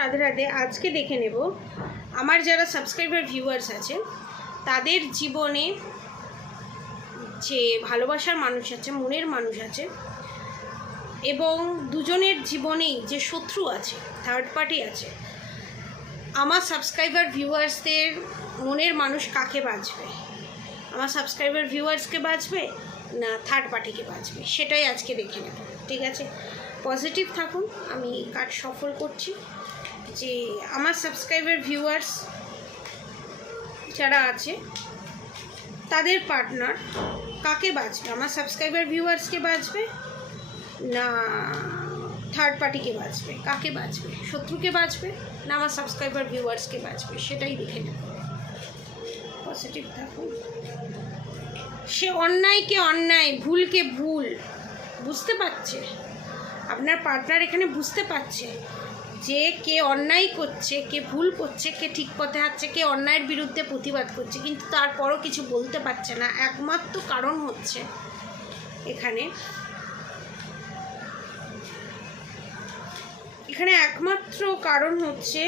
রাধে রাধে। আজকে দেখে নেব আমার যারা সাবস্ক্রাইবার ভিউয়ার্স আছে তাদের জীবনে যে ভালোবাসার মানুষ আছে, মনের মানুষ আছে, এবং দুজনের জীবনেই যে শত্রু আছে, থার্ড পার্টি আছে, আমার সাবস্ক্রাইবার ভিউয়ার্সদের মনের মানুষ কাকে বাঁচবে? আমার সাবস্ক্রাইবার ভিউয়ার্সকে বাঁচবে না থার্ড পার্টিকে বাঁচবে? সেটাই আজকে দেখে নেব। ঠিক আছে, পজিটিভ থাকুন। আমি কার্ড সফল করছি যে আমার সাবস্ক্রাইবার ভিউয়ার্স যারা আছে তাদের পার্টনার কাকে বাঁচবে? আমার সাবস্ক্রাইবার ভিউয়ার্সকে বাঁচবে না থার্ড পার্টিকে বাঁচবে? কাকে বাঁচবে? শত্রুকে বাঁচবে না আমার সাবস্ক্রাইবার ভিউয়ার্সকে বাঁচবে? সেটাই দেখে নেব। পজিটিভ থাকুন। সে অন্যায়কে অন্যায়, ভুলকে ভুল বুঝতে পারছে। আপনার পার্টনার এখানে বুঝতে পারছে যে কে অন্যায় করছে, কে ভুল করছে, কে ঠিক পথে হাঁটছে, কে অন্যায়ের বিরুদ্ধে প্রতিবাদ করছে, কিন্তু তারপরও কিছু বলতে পারছে না। একমাত্র কারণ হচ্ছে এখানে একমাত্র কারণ হচ্ছে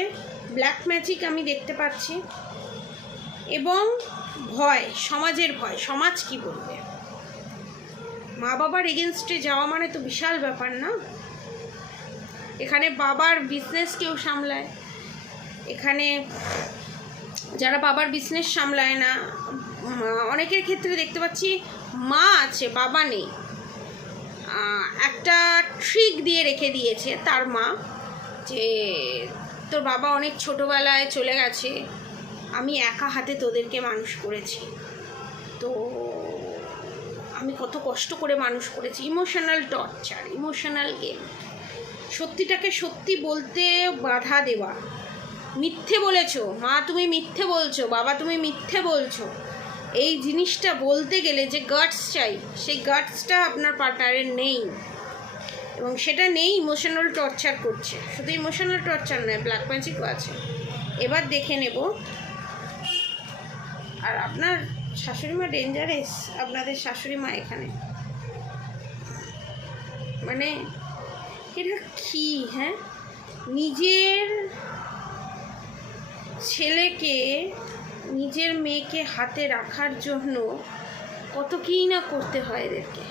ব্ল্যাক ম্যাজিক আমি দেখতে পাচ্ছি, এবং ভয়, সমাজের ভয়। সমাজ কি বলবে? মা বাবার এগেনস্টে যাওয়া মানে তো বিশাল ব্যাপার না? এখানে বাবার বিজনেস কেউ সামলায়, এখানে যারা বাবার বিজনেস সামলায় না, অনেকের ক্ষেত্রে দেখতে পাচ্ছি মা আছে, বাবা নেই। একটা ট্রিক দিয়ে রেখে দিয়েছে তার মা যে তোর বাবা অনেক ছোটোবেলায় চলে গেছে, আমি একা হাতে তোদেরকে মানুষ করেছি, তো আমি কত কষ্ট করে মানুষ করেছি। Emotional torture, emotional game. সত্যিটাকে সত্যি বলতে বাধা দেওয়া। মিথ্যে বলেছো মা, তুমি মিথ্যে বলছো, বাবা তুমি মিথ্যে বলছো, এই জিনিসটা বলতে গেলে যে গাটস চাই, সেই গাটসটা আপনার পার্টনারের নেই, এবং সেটা নেই। ইমোশনাল টর্চার করছে। শুধু ইমোশনাল টর্চার নয়, ব্ল্যাক ম্যাজিকও আছে। এবার দেখে নেব। আর আপনার শাশুড়ি মা ডেঞ্জারাস। আপনাদের শাশুড়ি মা এখানে মানে এটা কি? হ্যাঁ, নিজের ছেলেকে, নিজের মেয়েকে হাতে রাখার জন্য কত কী না করতে হয় এদেরকে।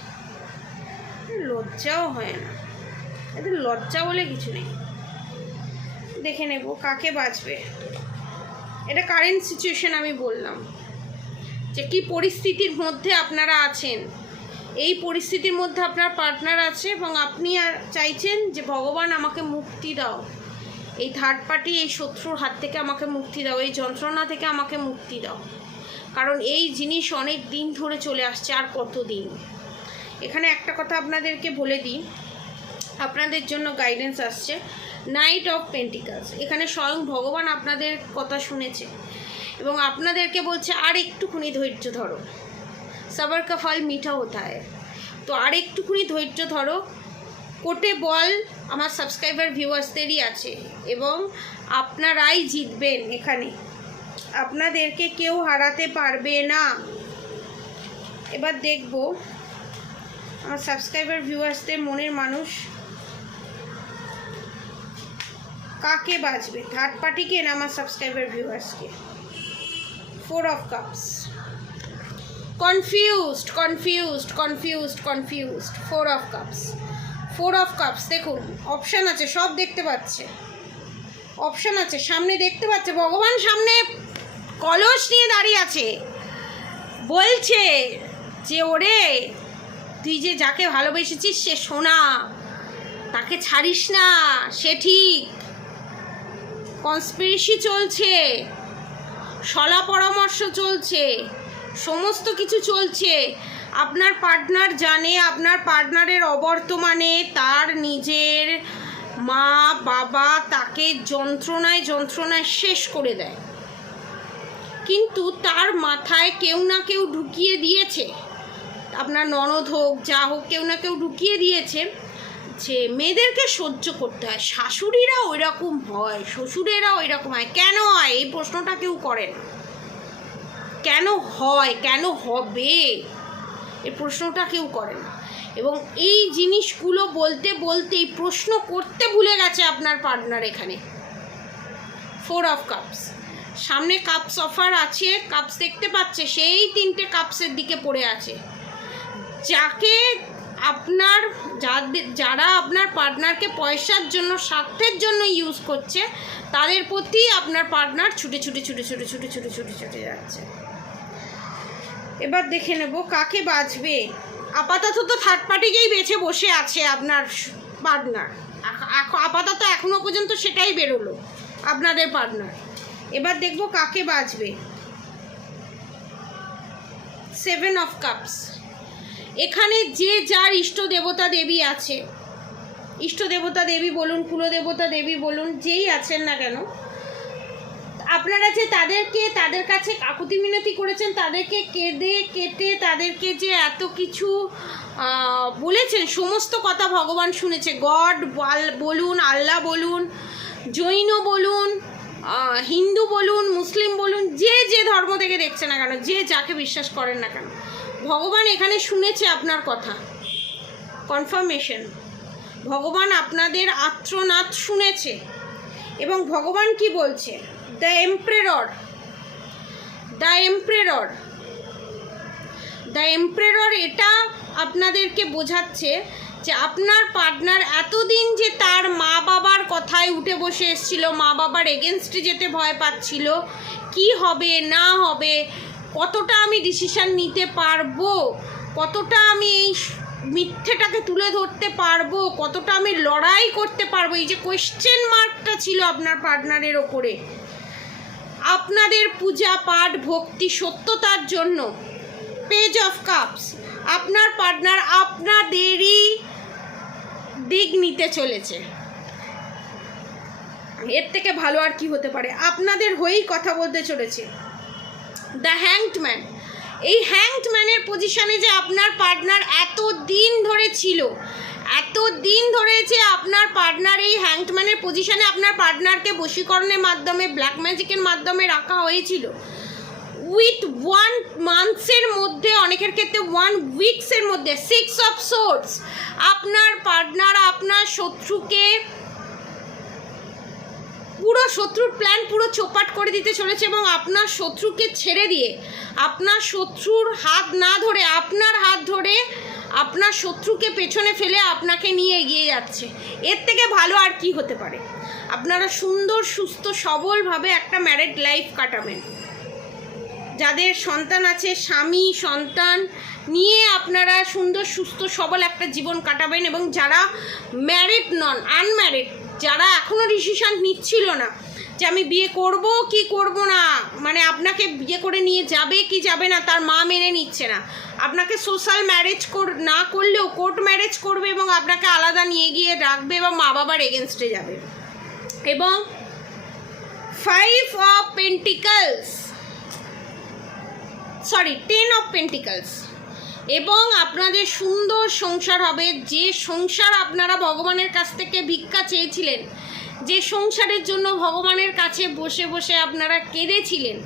লজ্জাও হয় না, এদের লজ্জা বলে কিছু নেই। দেখে নেব কাকে বাঁচবে। এটা কারেন্ট সিচুয়েশন আমি বললাম, যে কি পরিস্থিতির মধ্যে আপনারা আছেন। এই পরিস্থিতির মধ্যে আপনার পার্টনার আছে, এবং আপনি আর চাইছেন যে ভগবান আমাকে মুক্তি দাও, এই থার্ড পার্টি, এই শত্রুর হাত থেকে আমাকে মুক্তি দাও, এই যন্ত্রণা থেকে আমাকে মুক্তি দাও। কারণ এই জিনিস অনেক দিন ধরে চলে আসছে। আর কত দিন? এখানে একটা কথা আপনাদেরকে বলে দিই, আপনাদের জন্য গাইডেন্স আসছে। নাইট অফ পেন্টিকালস, এখানে স্বয়ং ভগবান আপনাদের কথা শুনেছে এবং আপনাদেরকে বলছে আর একটুখানি ধৈর্য ধরো। সবার কা ফল মিঠা হতা হয়। তো আর একটুখানি ধৈর্য ধরো। কোর্টে বল আমার সাবস্ক্রাইবার ভিউয়ার্সদেরই আছে, এবং আপনারাই জিতবেন। এখানে আপনাদেরকে কেউ হারাতে পারবে না। এবার দেখব আমার সাবস্ক্রাইবার ভিউয়ার্সদের মনের মানুষ কাকে বাঁচবে, থার্ড পার্টিকে না আমার সাবস্ক্রাইবার ভিউয়ার্সকে? 4 of cups. Confused, confused, confused, confused. 4 of cups, 4 of cups. দেখুন অপশান আছে, সব দেখতে পাচ্ছে, অপশান আছে সামনে, দেখতে পাচ্ছে। ভগবান সামনে কলস নিয়ে দাঁড়িয়ে আছে, বলছে যে ওরে তুই যে যাকে ভালোবেসেছিস সে সোনা, তাকে ছাড়িস না, সে ঠিক। কনস্পিরেসি চলছে, শলা পরামর্শ চলছে, সমস্ত কিছু চলছে। আপনার পার্টনার জানে আপনার পার্টনারের অবর্তমানে তার নিজের মা বাবা তাকে যন্ত্রণায় যন্ত্রণায় শেষ করে দেয়, কিন্তু তার মাথায় কেউ না কেউ ঢুকিয়ে দিয়েছে, আপনার ননদ হোক যা হোক, কেউ না কেউ ঢুকিয়ে দিয়েছে যে মেয়েদেরকে সহ্য করতে হয়। শাশুড়িরা ওই রকম হয়, শ্বশুরেরা ওই রকম হয়। কেন হয় এই প্রশ্নটা কেউ করে না। কেন হয়, কেন হবে এই প্রশ্নটা কেউ করে না। এবং এই জিনিসগুলো বলতে বলতেই প্রশ্ন করতে ভুলে গেছে আপনার পার্টনার এখানে। 4 অফ কাপস, সামনে কাপস অফার আছে, কাপস দেখতে পাচ্ছে, সেই 3টে কাপসের দিকে পড়ে আছে। যাকে আপনার যারা আপনার পার্টনারকে পয়সার জন্য, স্বার্থের জন্য ইউজ করছে, তাদের প্রতি আপনার পার্টনার ছুটে ছুটে ছুটে ছুটে ছুটে ছুটে ছুটে ছুটে যাচ্ছে। এবার দেখে নেব কাকে বাঁচবে। আপাতত তো থার্ড পার্টিকেই বেছে বসে আছে আপনার পার্টনার, আপাতত এখনো পর্যন্ত সেটাই বেরোলো আপনাদের পার্টনার। এবার দেখব কাকে বাঁচবে। 7 অফ কাপস, এখানে যে যার ইষ্ট দেবতা দেবী আছে, ইষ্ট দেবতা দেবী বলুন, কুলদেবতা দেবী বলুন, যেই আছেন না কেন, আপনারা যে তাদের কাছে কাকুতি মিনতি করেছেন, তাদেরকে কেঁদে কেটে তাদেরকে যে এত কিছু বলেছেন, সমস্ত কথা ভগবান শুনেছে। গড বলুন, আল্লাহ বলুন, জৈন বলুন, হিন্দু বলুন, মুসলিম বলুন, যে যে ধর্ম থেকে দেখছে না কেন, যে যাকে বিশ্বাস করেন না কেন, ভগবান এখানে শুনেছে আপনার কথা। কনফার্মেশন, ভগবান আপনাদের আর্তনাদ শুনেছে। এবং ভগবান কি বলছে? The emperor, the emperor, the emperor এটা আপনাদেরকে বোঝাচ্ছে যে আপনার পার্টনার এতদিন যে তার মা বাবার কথায় উঠে বসে এসেছিল, মা বাবার এগেনস্টে যেতে ভয় পাচ্ছিল, কি হবে না হবে, কতটা আমি ডিসিশান নিতে পারবো, কতটা আমি এই মিথ্যেটাকে তুলে ধরতে পারবো, কতটা আমি লড়াই করতে পারবো, এই যে কোয়েশ্চেন মার্কটা ছিল আপনার পার্টনারের ওপরে, আপনাদের পূজা পাঠ ভক্তি সত্যতার জন্য পেজ অফ কাপস, আপনার পার্টনার আপনাদেরই দিক নিতে চলেছে। এর থেকে ভালো আর কি হতে পারে? আপনাদের হয়েই কথা বলতে চলেছে। দ্য হ্যাংড ম্যান, এই হ্যাংড ম্যানের পজিশনে যে আপনার পার্টনার এত দিন ধরে ছিল, এত দিন ধরে যে আপনার পার্টনার এই হ্যাংড ম্যানের পজিশনে আপনার পার্টনারকে বশীকরণের মাধ্যমে, ব্ল্যাক ম্যাজিকের মাধ্যমে রাখা হয়েছিল। উইথ 1 মান্থসের মধ্যে, অনেকের ক্ষেত্রে 1 উইকসের মধ্যে 6 অফ সোর্ডস, আপনার পার্টনার আপনার শত্রুকে, পুরো শত্রুর প্ল্যান পুরো চোপাট করে দিতে চলেছে এবং আপনার শত্রুকে ছেড়ে দিয়ে, আপনার শত্রুর হাত না ধরে, আপনার হাত ধরে আপনার শত্রুকে পেছনে ফেলে আপনাকে নিয়ে এগিয়ে যাচ্ছে। এর থেকে ভালো আর কি হতে পারে? আপনারা সুন্দর সুস্থ সবলভাবে একটা ম্যারিড লাইফ কাটাবেন। যাদের সন্তান আছে, স্বামী সন্তান নিয়ে আপনারা সুন্দর সুস্থ সবল একটা জীবন কাটাবেন। এবং যারা ম্যারিড নন, আনম্যারিড, যারা এখনও ডিসিশান নিচ্ছিল না যে আমি বিয়ে করব কি করব না, মানে আপনাকে বিয়ে করে নিয়ে যাবে কি যাবে না তার মা মেনে নিচ্ছে না, আপনাকে সোশ্যাল ম্যারেজ না করলেও কোর্ট ম্যারেজ করবে এবং আপনাকে আলাদা নিয়ে গিয়ে রাখবে এবং মা বাবার এগেনস্টে যাবে। এবং 5 of pentacles, sorry 10 of pentacles, এবং আপনাদের সুন্দর সংসার হবে। যে সংসার আপনারা ভগবানের কাছ থেকে ভিক্ষা চেয়েছিলেন, যে সংসারের জন্য ভগবানের কাছে বসে বসে আপনারা কেঁদেছিলেন,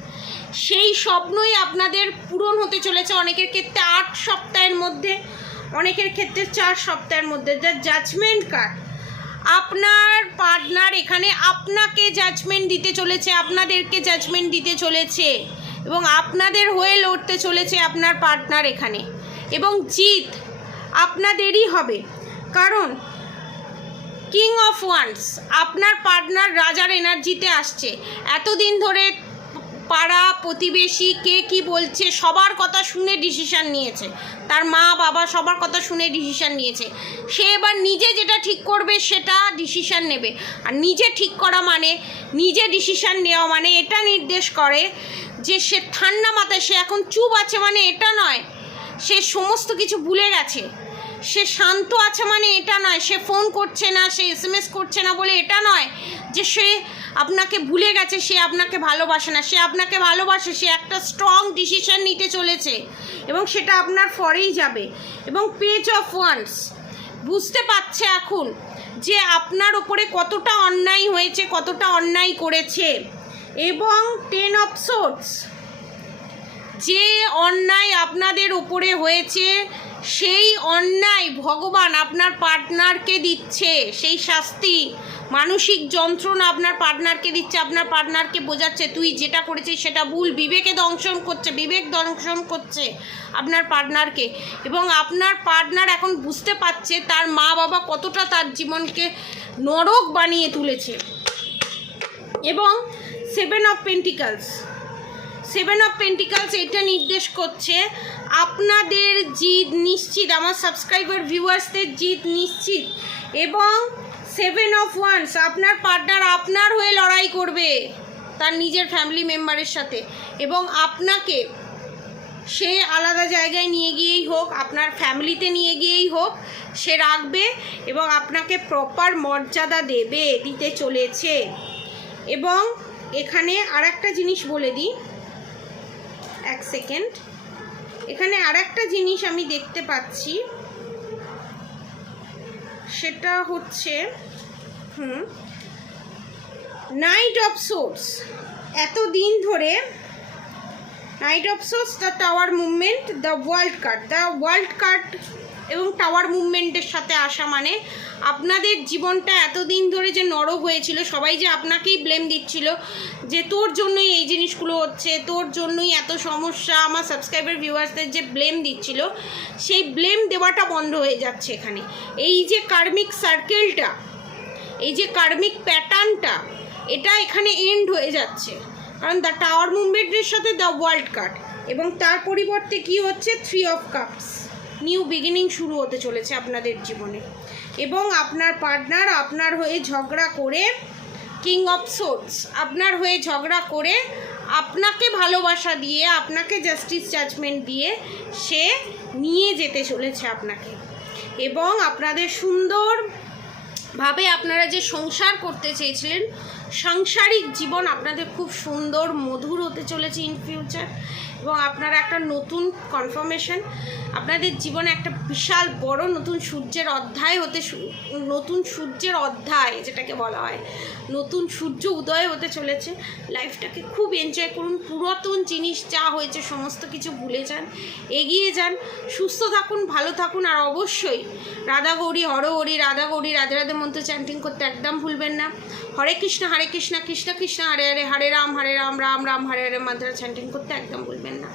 সেই স্বপ্নই আপনাদের পূরণ হতে চলেছে। অনেকের ক্ষেত্রে 8 সপ্তাহের মধ্যে, অনেকের ক্ষেত্রে 4 সপ্তাহের মধ্যে। দ্য জাজমেন্ট কার্ড, আপনার পার্টনার এখানে আপনাকে জাজমেন্ট দিতে চলেছে, আপনাদেরকে জাজমেন্ট দিতে চলেছে এবং আপনাদের হয়ে লড়তে চলেছে আপনার পার্টনার এখানে। এবং জিত আপনাদেরই হবে, কারণ কিং অফ ওয়ান্স, আপনার পার্টনার রাজার এনার্জিতে আসছে। এতদিন ধরে পাড়া প্রতিবেশী কে কি বলছে সবার কথা শুনে ডিসিশান নিয়েছে, তার মা বাবা সবার কথা শুনে ডিসিশান নিয়েছে। সে এবার নিজে যেটা ঠিক করবে সেটা ডিসিশান নেবে। আর নিজে ঠিক করা মানে, নিজে ডিসিশান নেওয়া মানে এটা নির্দেশ করে যে সে ঠান্ডা মাথায়, সে এখন চুপ আছে মানে এটা নয় সে সমস্ত কিছু ভুলে গেছে। সে শান্ত আছে মানে এটা নয় সে ফোন করছে না, সে SMS করছে না বলে এটা নয় যে সে আপনাকে ভুলে গেছে, সে আপনাকে ভালোবাসে না। সে আপনাকে ভালোবাসে, সে একটা স্ট্রং ডিসিশন নিতে চলেছে এবং সেটা আপনার ফরেই যাবে। এবং পেজ অফ ওয়ান্স বুঝতে পারছে এখন যে আপনার ওপরে কতটা অন্যায় হয়েছে, কতটা অন্যায় করেছে। এবং 10 অফ সোর্ডস, যে অন্যায় আপনাদের ওপরে হয়েছে সেই অন্যায় ভগবান আপনার পার্টনারকে দিচ্ছে, সেই শাস্তি মানসিক যন্ত্রণা আপনার পার্টনারকে দিচ্ছে, আপনার পার্টনারকে বোঝাচ্ছে তুই যেটা করেছিস সেটা ভুল, বিবেক দংশন করছে আপনার পার্টনারকে। এবং আপনার পার্টনার এখন বুঝতে পারছে তার মা বাবা কতটা তার জীবনকে নরক বানিয়ে তুলেছে। এবং 7 অফ পেন্টিকালস এটা নির্দেশ করছে আপনাদের জিত নিশ্চিত, আমার সাবস্ক্রাইবার ভিউয়ার্সদের জিত নিশ্চিত। এবং 7 অফ ওয়ান্স, আপনার পার্টনার আপনার হয়ে লড়াই করবে তার নিজের ফ্যামিলি মেম্বারের সাথে, এবং আপনাকে সে আলাদা জায়গায় নিয়ে গিয়েই হোক, আপনার ফ্যামিলিতে নিয়ে গিয়েই হোক, সে রাখবে এবং আপনাকে প্রপার মর্যাদা দিতে চলেছে। এবং এখানে আর একটা জিনিস বলে দিই, এক সেকেন্ড, এখানে আর একটা জিনিস আমি দেখতে পাচ্ছি, সেটা হচ্ছে নাইট অফ সোর্স। এতদিন ধরে night of swords, the tower movement, the world card এবং টাওয়ার মুভমেন্টের সাথে আসা মানে আপনাদের জীবনটা এতদিন ধরে যে নরক হয়েছিল, সবাই যে আপনাকেই ব্লেম দিচ্ছিল যে তোর জন্যই এই জিনিসগুলো হচ্ছে, তোর জন্যই এত সমস্যা, আমার সাবস্ক্রাইবার ভিউয়ার্সদের যে ব্লেম দিচ্ছিল, সেই ব্লেম দেওয়াটা বন্ধ হয়ে যাচ্ছে এখানে। এই যে কার্মিক সার্কেলটা, এই যে কার্মিক প্যাটার্নটা, এটা এখানে এন্ড হয়ে যাচ্ছে, কারণ দ্য টাওয়ার মুভমেন্টের সাথে দ্য ওয়ার্ল্ড কার্ড, এবং তার পরিবর্তে কি হচ্ছে 3 অফ কাপস, নিউ বিগিনিং শুরু হতে চলেছে আপনাদের জীবনে। এবং আপনার পার্টনার আপনার হয়ে ঝগড়া করে, কিং অফ সোর্স, আপনার হয়ে ঝগড়া করে আপনাকে ভালোবাসা দিয়ে, আপনাকে জাস্টিস জাজমেন্ট দিয়ে সে নিয়ে যেতে চলেছে আপনাকে। এবং আপনাদের সুন্দরভাবে আপনারা যে সংসার করতে চেয়েছিলেন, সাংসারিক জীবন আপনাদের খুব সুন্দর মধুর হতে চলেছে ইন ফিউচার। এবং আপনারা একটা নতুন কনফার্মেশন, আপনাদের জীবনে একটা বিশাল বড় নতুন সূর্যের অধ্যায় যেটাকে বলা হয়, নতুন সূর্য উদয় হতে চলেছে। লাইফটাকে খুব এনজয় করুন, পুরাতন জিনিস যা হয়েছে সমস্ত কিছু ভুলে যান, এগিয়ে যান, সুস্থ থাকুন, ভালো থাকুন। আর অবশ্যই রাধা গৌরী হর হরি, রাধা গৌরী রাধে রাধে মন্ত্র চ্যান্টিং করতে একদম ভুলবেন না। হরে কৃষ্ণ কৃষ্ণ কৃষ্ণ হরে হরে, হরে রাম রাম রাম হরে হরে মন্ত্র চ্যান্টিং করতে একদম ভুলবেন না।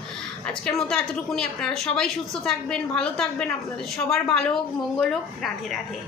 আজকের মতো এতটুকুনি। আপনারা সবাই সুস্থ থাকবেন, ভালো থাকবেন, আপনাদের সবার ভালো হোক, মঙ্গল হোক। রাধে রাধে।